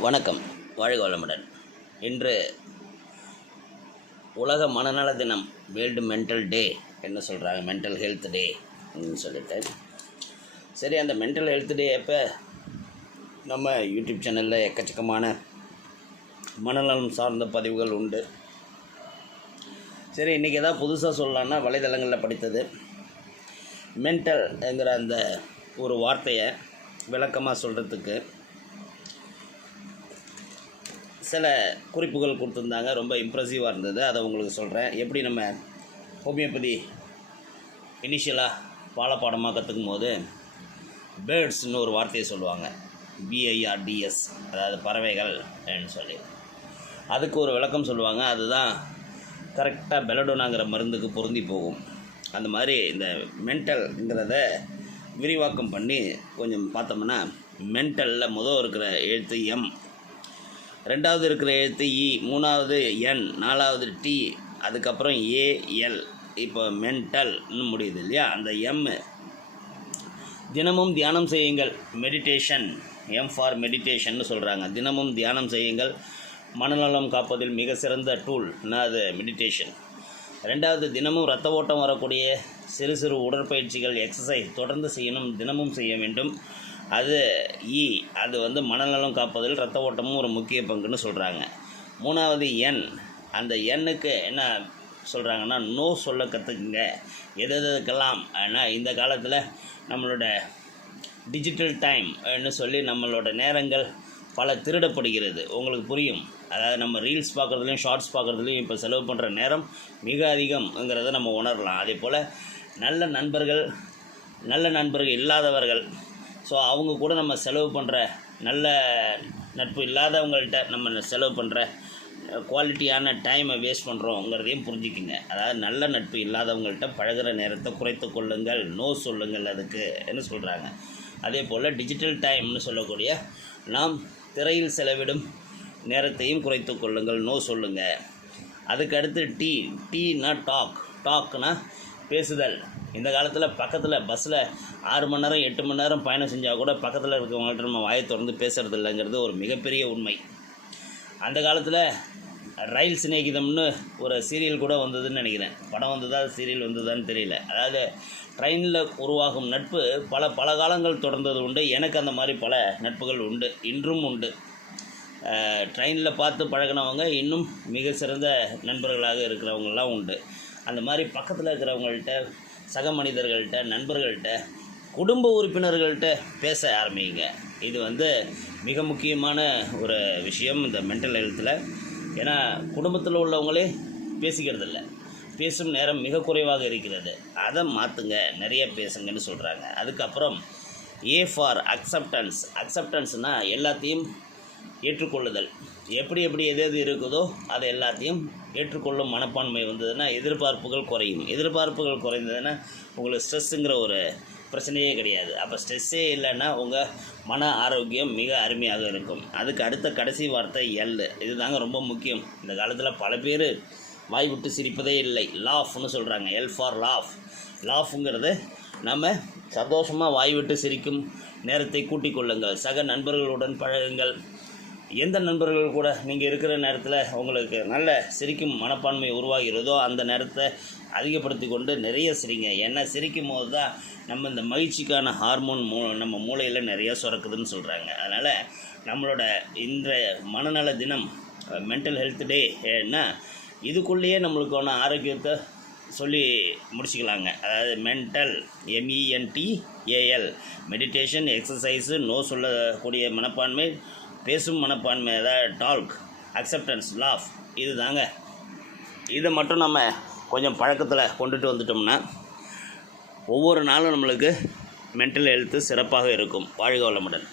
வணக்கம். வாழ்க வளமுடன். இன்று உலக மனநல தினம் வேர்ல்டு மென்டல் டே என்ன சொல்கிறாங்க மென்டல் ஹெல்த் டே அப்படின்னு சொல்லிட்டு. சரி அந்த மென்டல் ஹெல்த் டே அப்போ நம்ம யூடியூப் சேனலில் எக்கச்சக்கமான மனநலம் சார்ந்த பதிவுகள் உண்டு. சரி இன்றைக்கி எதாவது புதுசாக சொல்லலான்னா வலைதளங்களில் படித்தது. மென்டல்ங்கிற அந்த ஒரு வார்த்தையை விளக்கமாக சொல்கிறதுக்கு சில குறிப்புகள் கொடுத்துருந்தாங்க. ரொம்ப இம்ப்ரெசிவாக இருந்தது. அதை உங்களுக்கு சொல்கிறேன் எப்படி நம்ம ஹோமியோபதி இனிஷியலாக பாலப்பாடமாக கற்றுக்கும் போது பேர்ட்ஸ்னு ஒரு வார்த்தையை சொல்லுவாங்க. பிஐஆர்டிஎஸ் அதாவது பறவைகள் அப்படின்னு சொல்லி. அதுக்கு ஒரு விளக்கம் சொல்லுவாங்க. அதுதான் கரெக்டாக பெலடோனாங்கிற மருந்துக்கு பொருந்தி போகும். அந்த மாதிரி இந்த மென்டல்ங்கிறத விரிவாக்கம் பண்ணி கொஞ்சம் பார்த்தோம்னா மென்டலில் முதல் இருக்கிற எழுத்து எம் ரெண்டாவது இருக்கிற எழுத்து இ மூணாவது என் நாலாவது டி அதுக்கப்புறம் ஏஎல் இப்போ மென்டல்னு முடியுது இல்லையா? அந்த எம் தினமும் தியானம் செய்யுங்கள். மெடிடேஷன் எம் ஃபார் மெடிடேஷன்னு சொல்கிறாங்க தினமும் தியானம் செய்யுங்கள். மனநலம் காப்பதில் மிக சிறந்த டூல்னா அது? மெடிடேஷன் ரெண்டாவது தினமும் ரத்த ஓட்டம் வரக்கூடிய சிறு சிறு உடற்பயிற்சிகள் எக்ஸசைஸ் தொடர்ந்து செய்யணும் தினமும் செய்ய வேண்டும். அது இ அது வந்து மனநலம் காப்பதில் ரத்த ஓட்டமும் ஒரு முக்கிய பங்குன்னு சொல்கிறாங்க மூணாவது எண் அந்த எண்ணுக்கு என்ன சொல்கிறாங்கன்னா நோ சொல்ல கற்றுக்குங்க எது எதுக்கெல்லாம்? ஆனால் இந்த காலத்தில் நம்மளோட டிஜிட்டல் டைம்னு சொல்லி நம்மளோட நேரங்கள் பல திருடப்படுகிறது. உங்களுக்கு புரியும்? அதாவது நம்ம ரீல்ஸ் பார்க்குறதுலையும் ஷார்ட்ஸ் பார்க்குறதுலையும் இப்போ செலவு பண்ணுற நேரம் மிக அதிகம்ங்கிறத நம்ம உணரலாம். அதே போல் நல்ல நண்பர்கள் நல்ல நண்பர்கள் இல்லாதவர்கள் ஸோ அவங்க கூட நம்ம செலவு பண்ணுற நல்ல நட்பு இல்லாதவங்கள்ட்ட நம்ம செலவு பண்ணுற குவாலிட்டியான டைமை வேஸ்ட் பண்ணுறோங்கிறதையும் புரிஞ்சுக்குங்க. அதாவது நல்ல நட்பு இல்லாதவங்கள்ட்ட பழகுற நேரத்தை குறைத்து கொள்ளுங்கள். நோ சொல்லுங்கள் அதுக்கு. என்ன சொல்கிறாங்க அதே போல் டிஜிட்டல் டைம்னு சொல்லக்கூடிய நாம் திரையில் செலவிடும் நேரத்தையும் குறைத்து கொள்ளுங்கள். நோ சொல்லுங்கள் அதுக்கு அடுத்து டீ டீனா டாக் டாக்னா பேசுதல். இந்த காலத்தில் பக்கத்தில் பஸ்ஸில் ஆறு மணி நேரம் எட்டு மணி நேரம் பயணம் செஞ்சால் கூட பக்கத்தில் இருக்கிறவங்கள்ட்ட நம்ம வாயை திறந்து பேசுறது இல்லைங்கிறது ஒரு மிகப்பெரிய உண்மை. அந்த காலத்தில் ரயில் சிநேகிதம்னு ஒரு சீரியல் கூட வந்ததுன்னு நினைக்கிறேன். படம் வந்ததா சீரியல் வந்ததான்னு தெரியல. அதாவது ட்ரெயினில் உருவாகும் நட்பு பல பல காலங்கள் தொடர்ந்தது உண்டு. எனக்கு அந்த மாதிரி பல நட்புகள் உண்டு. இன்றும் உண்டு. ட்ரெயினில் பார்த்து பழகினவங்க இன்னும் மிக சிறந்த நண்பர்களாக இருக்கிறவங்களாம் உண்டு. அந்த மாதிரி பக்கத்தில் இருக்கிறவங்கள்ட்ட சக மனிதர்கள்ட்ட நண்பர்கள்ட்ட குடும்ப உறுப்பினர்கள்ட்ட பேச ஆரம்பிங்க. இது வந்து மிக முக்கியமான ஒரு விஷயம் இந்த மென்டல் ஹெல்த்தில் ஏன்னா குடும்பத்தில் உள்ளவங்களே பேசிக்கிறது இல்லை பேசும் நேரம் மிக குறைவாக இருக்கிறது. அதை மாற்றுங்க நிறைய பேசுங்கன்னு சொல்கிறாங்க அதுக்கப்புறம் ஏ ஃபார் அக்செப்டன்ஸ் அக்செப்டன்ஸ்னால் எல்லாத்தையும் ஏற்றுக்கொள்ளுதல். எப்படி எப்படி எது எது இருக்குதோ அதை எல்லாத்தையும் ஏற்றுக்கொள்ளும் மனப்பான்மை வந்ததுன்னா எதிர்பார்ப்புகள் குறையும். எதிர்பார்ப்புகள் குறைந்ததுன்னா உங்களுக்கு ஸ்ட்ரெஸ்ஸுங்கிற ஒரு பிரச்சனையே கிடையாது. அப்போ ஸ்ட்ரெஸ்ஸே இல்லைன்னா உங்கள் மன ஆரோக்கியம் மிக அருமையாக இருக்கும். அதுக்கு அடுத்த கடைசி வார்த்தை எல் இதுதாங்க ரொம்ப முக்கியம். இந்த காலத்தில் பல பேர் வாய் விட்டு சிரிப்பதே இல்லை. லாஃப்னு சொல்கிறாங்க எல் ஃபார் லாஃப் லாஃப்ங்கிறது நம்ம சந்தோஷமாக வாய் விட்டு சிரிக்கும் நேரத்தை கூட்டிக் கொள்ளுங்கள். சக நண்பர்களுடன் பழகுங்கள். எந்த நண்பர்கள் கூட நீங்கள் இருக்கிற நேரத்தில் உங்களுக்கு நல்ல சிரிக்கும் மனப்பான்மை உருவாகிறதோ அந்த நேரத்தை அதிகப்படுத்தி கொண்டு நிறைய சிரிங்க. ஏன்னா சிரிக்கும் போது தான் நம்ம இந்த மகிழ்ச்சிக்கான ஹார்மோன் மூ நம்ம மூளையில் நிறைய சுரக்குதுன்னு சொல்கிறாங்க அதனால் நம்மளோட இந்த மனநல தினம் மென்டல் ஹெல்த் டே ஏன்னா இதுக்குள்ளேயே நம்மளுக்கான ஆரோக்கியத்தை சொல்லி முடிச்சுக்கலாங்க. அதாவது mental M E N T A L meditation exercise no சொல்லக்கூடிய மனப்பான்மை பேசும் மனப்பான்மை அதாவது டால்க் அக்செப்டன்ஸ் லாஃப் இது தாங்க இதை மட்டும் நம்ம கொஞ்சம் பழக்கத்தில் கொண்டுட்டு வந்துட்டோம்னா ஒவ்வொரு நாளும் நம்மளுக்கு மென்டல் ஹெல்த்து சிறப்பாக இருக்கும். வாழ்க வளமுடன்.